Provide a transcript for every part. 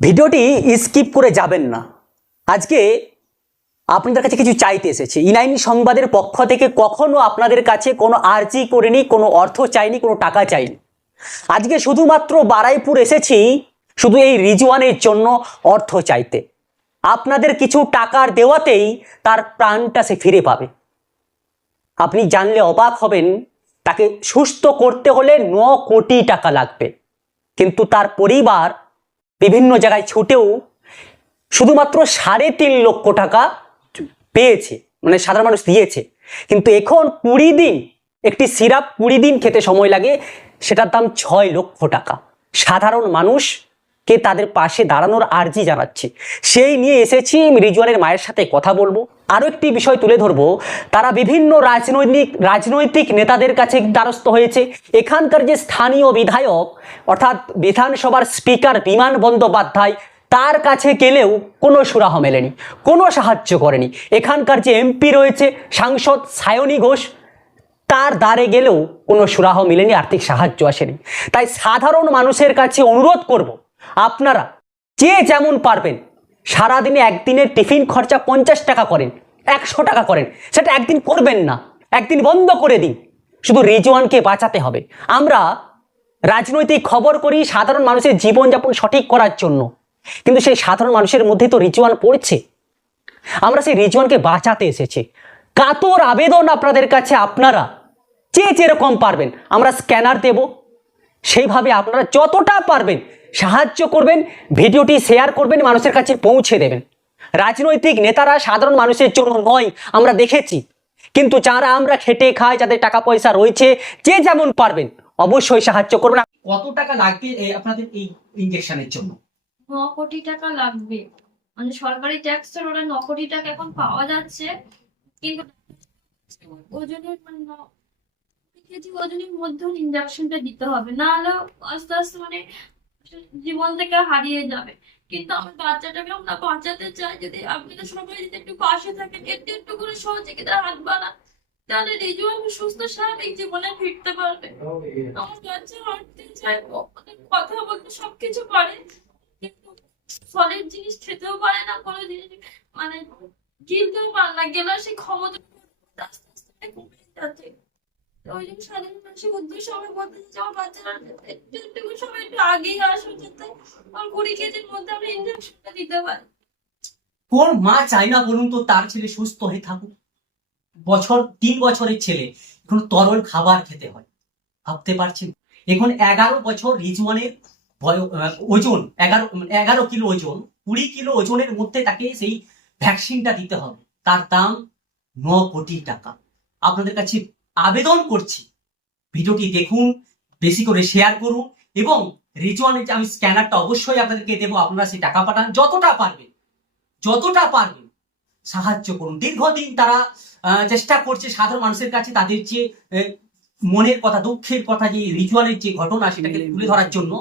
ভিডিওটি স্কিপ করে যাবেন না। আজকে আপনাদের কাছে কিছু চাইতে এসেছে। ইনাইন সংবাদের পক্ষ থেকে কখনো আপনাদের কাছে কোনো আর্জি করেনি, কোনো অর্থ চাইনি, কোনো টাকা চাইনি। আজকে শুধুমাত্র বারাইপুর এসেছি শুধু এই রিজওয়ানের জন্য অর্থ চাইতে। আপনাদের কিছু টাকার দেওয়াতেই তার প্রাণটা সে ফিরে পাবে। আপনি জানলে অবাক হবেন, তাকে সুস্থ করতে হলে ন কোটি টাকা লাগবে। কিন্তু তার পরিবার বিভিন্ন জায়গায় ছুটেও শুধুমাত্র সাড়ে তিন লক্ষ টাকা পেয়েছে মানে সাধারণ মানুষ দিয়েছে। কিন্তু এখন কুড়ি দিন, একটি সিরাপ কুড়ি দিন খেতে সময় লাগে, সেটার দাম ছয় লক্ষ টাকা। সাধারণ মানুষকে তাদের পাশে দাঁড়ানোর আর্জি জানাচ্ছে। সেই নিয়ে এসেছি রিজওয়ানের মায়ের সাথে কথা বলব। আরও একটি বিষয় তুলে ধরবো। তারা বিভিন্ন রাজনৈতিক রাজনৈতিক নেতাদের কাছে দ্বারস্থ হয়েছে। এখানকার যে স্থানীয় বিধায়ক, অর্থাৎ বিধানসভার স্পিকার বিমান বন্দ্যোপাধ্যায়, তার কাছে গেলেও কোনো সুরাহ মেলেনি, কোনো সাহায্য করেনি। এখানকার যে এমপি রয়েছে, সাংসদ সায়নী ঘোষ, তার দ্বারে গেলেও কোনো সুরাহ মিলেনি, আর্থিক সাহায্য আসেনি। তাই সাধারণ মানুষের কাছে অনুরোধ করব আপনারা যে যেমন পারবেন, সারাদিনে একদিনের টিফিন খরচা পঞ্চাশ টাকা করেন, একশো টাকা করেন, সেটা একদিন করবেন না, একদিন বন্ধ করে দিন। শুধু রিজওয়ানকে বাঁচাতে হবে। আমরা রাজনৈতিক খবর করি সাধারণ মানুষের জীবনযাপন সঠিক করার জন্য। কিন্তু সেই সাধারণ মানুষের মধ্যে তো রিজওয়ান পড়ছে। আমরা সেই রিজওয়ানকে বাঁচাতে এসেছি। কাতর আবেদন আপনাদের কাছে আপনারা। যে যেরকম পারবেন, আমরা স্ক্যানার দেব সেইভাবে আপনারা যতটা পারবেন সাহায্য করবেন ভিডিওটি শেয়ার করবেন মানুষের কাছে পৌঁছে দেবেন। রাজনৈতিক নেতারা সাধারণ মানুষের জন্য নয় আমরা দেখেছি। কিন্তু যারা আমরা খেটে খাই যাদের টাকা পয়সা রয়েছে যে যেমন পারবেন অবশ্যই সাহায্য করবেন। কত টাকা লাগবে আপনাদের এই ইনজেকশনের জন্য? ন কোটি টাকা লাগবে। মানে সরকারি ট্যাক্সের ওরা ন কোটি টাকা এখন পাওয়া যাচ্ছে। কিন্তু মানে ন- কেজি ওজনের মধ্যে ইঞ্জেকশনটা দিতে হবে না হলে আস্তে আস্তে মানে জীবন থেকে হারিয়ে যাবে। কিন্তু আমার বাচ্চাটাকে আমরা বাঁচাতে চাই, যদি আপনারা সবাই যদি একটু পাশে থাকেন, একটু একটু করে সহযোগিতার হাত বাড়ান? তাহলে রিজুয়াল সুস্থ, স্বাভাবিক জীবনে ফিরতে পারবে। আমার বাচ্চা হাঁটতে চায় কথা বলতে সবকিছু পারে সলিড জিনিস খেতেও পারে না, কোনো জিনিস মানে গিলতেও পারে না গেলে সেই ক্ষমতা আস্তে আস্তে কমে যাচ্ছে। তো ওই জন্য মানুষের উদ্দেশ্যে আমি বলতে একটু আগেই যাতে আমার কুড়ি কেজির মধ্যে আমরা দিতে পারি। কোন মা না বলুন তো, তার ছেলে সুস্থ হয়ে থাকুক। বছর, তিন বছরের ছেলে, এখন তরল খাবার খেতে হয়। ভাবতে পারছেন এখন এগারো বছর রিজওয়ানের বয়- ওজন, এগারো এগারো কিলো ওজন, কুড়ি কিলো ওজনের মধ্যে তাকে সেই ভ্যাকসিনটা দিতে হবে। তার দাম ন কোটি টাকা। আপনাদের কাছে আবেদন করছি। ভিডিওটি দেখুন, বেশি করে শেয়ার করুন এবং রিজওয়ানের যে আমি স্ক্যানারটা অবশ্যই আপনাদেরকে দেবো, আপনারা সেই টাকা পাঠান, যতটা পারবেন যতটা পারবেন সাহায্য করুন। দীর্ঘদিন তারা চেষ্টা করছে সাধারণ মানুষের কাছে তাদের যে মনের কথা, দুঃখের কথা, যে রিচুয়ালের যে ঘটনা সেটাকে তুলে ধরার জন্য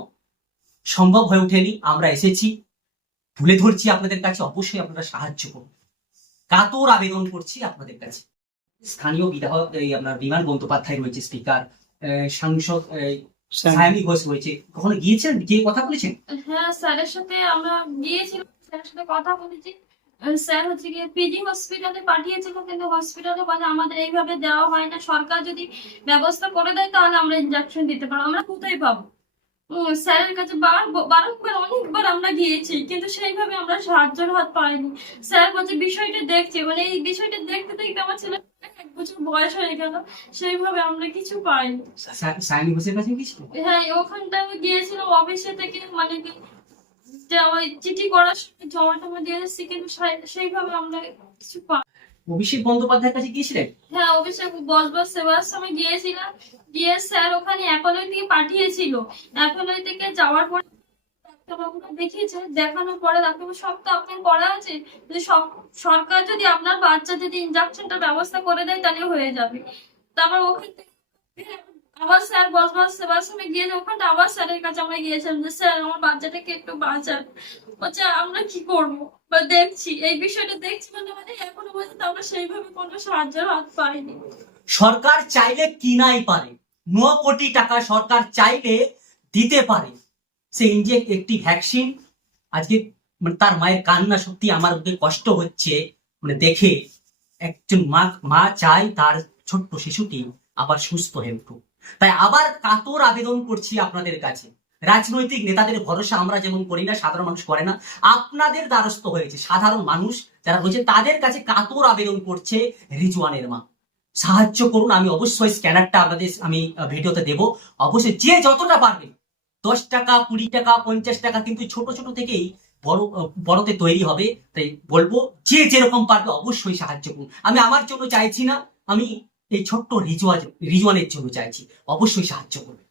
সম্ভব হয়ে ওঠেনি, আমরা এসেছি। তুলে ধরছি আপনাদের কাছে, অবশ্যই আপনারা সাহায্য করুন। কাতর আবেদন করছি আপনাদের কাছে। স্থানীয় বিধায়ক এই আপনার বিমান বন্দ্যোপাধ্যায় রয়েছে স্পিকার সাংসদ সায়নী ঘোষ রয়েছে। কখনো গিয়েছেন? গিয়ে কথা বলেছেন? হ্যাঁ স্যারের সাথে আমরা গিয়েছিলাম স্যারের সাথে কথা বলেছি। স্যার হচ্ছে গিয়ে পিজি হসপিটালে পাঠিয়েছিল কিন্তু হসপিটালে বলে আমাদের এইভাবে দেওয়া হয় না। সরকার যদি ব্যবস্থা করে দেয় তাহলে আমরা ইনজেকশন দিতে পারব। আমরা কোথায় পাবো? স্যারের কাছে বার- বারংবার অনেকবার আমরা গিয়েছি কিন্তু সেইভাবে আমরা সাহায্যের হাত পাইনি। স্যার বলছে বিষয়টা দেখছে। মানে এই বিষয়টা দেখতে দেখতে আমার ছেলে বছর বয়স হয়ে গেল সেইভাবে আমরা কিছু পাইনি। সা- সায়নী কাছে গিয়েছিল? হ্যাঁ ওখানটায় আমি গিয়েছিলাম অফিসে থেকে মানে যে ওই চিঠি করার সময় জমা টমা দিয়ে এসেছি কিন্তু সেইভাবে আমরা কিছু পাই অভিষেক বন্দ্যোপাধ্যায়ের কাছে গিয়েছিলেন? হ্যাঁ অভিষেক বসবার সেবার সময় গিয়েছিলাম গিয়ে স্যার ওখানে অ্যাপোলয় থেকে পাঠিয়েছিল। অ্যাপোলয় থেকে যাওয়ার পরে ডাক্তারবাবুরা দেখিয়েছে দেখানোর পরে ডাক্তারবাবু সব তো আপনার করা আছে। যদি সব, সরকার যদি আপনার বাচ্চা যদি ইনজেকশনটা ব্যবস্থা করে দেয়, তাহলে হয়ে যাবে। তারপর ওখান আবার স্যার বসবার সেবার সময় গিয়ে ওখানটা আবার স্যারের কাছে আমরা গিয়েছিলাম যে, স্যার, আমার বাচ্চাটাকে একটু বাঁচান। বলছে, আমরা কি করব? বা দেখছি, এই বিষয়টা দেখছি মানে মানে এখনও পর্যন্ত আমরা সেইভাবে কোনো সাহায্যের হাত পাইনি। সরকার চাইলে কিনাই পারে। ন কোটি টাকা সরকার চাইলে দিতে পারে। সে ইঞ্জেক্ট একটি ভ্যাকসিন আজকে মানে তার মায়ের কান্না সত্যি আমার কষ্ট হচ্ছে। মানে দেখে একজন মা মা চায় তার ছোট্ট শিশুটি আবার সুস্থ হয়ে উঠুক। তাই আবার কাতর আবেদন করছি আপনাদের কাছে। রাজনৈতিক নেতাদের ভরসা আমরা যেমন করি না, সাধারণ মানুষ করে না, আপনাদের দ্বারস্থ হয়েছে। সাধারণ মানুষ যারা রয়েছে তাদের কাছে কাতর আবেদন করছে রিজওয়ানের মা। সাহায্য করুন, আমি অবশ্যই স্ক্যানারটা আপনাদের, আমি ভিডিওতে দেব। অবশ্যই যে যতটা পারবে দশ টাকা, কুড়ি টাকা, পঞ্চাশ টাকা, কিন্তু ছোট ছোট থেকেই বড় বড়তে তৈরি হবে। তাই বলব, যে যেরকম পারবে অবশ্যই সাহায্য করুন। আমি আমার জন্য চাইছি না, আমি এই ছোট্ট রিজওয়াজ, রিজওয়ানের জন্য চাইছি। অবশ্যই সাহায্য করুন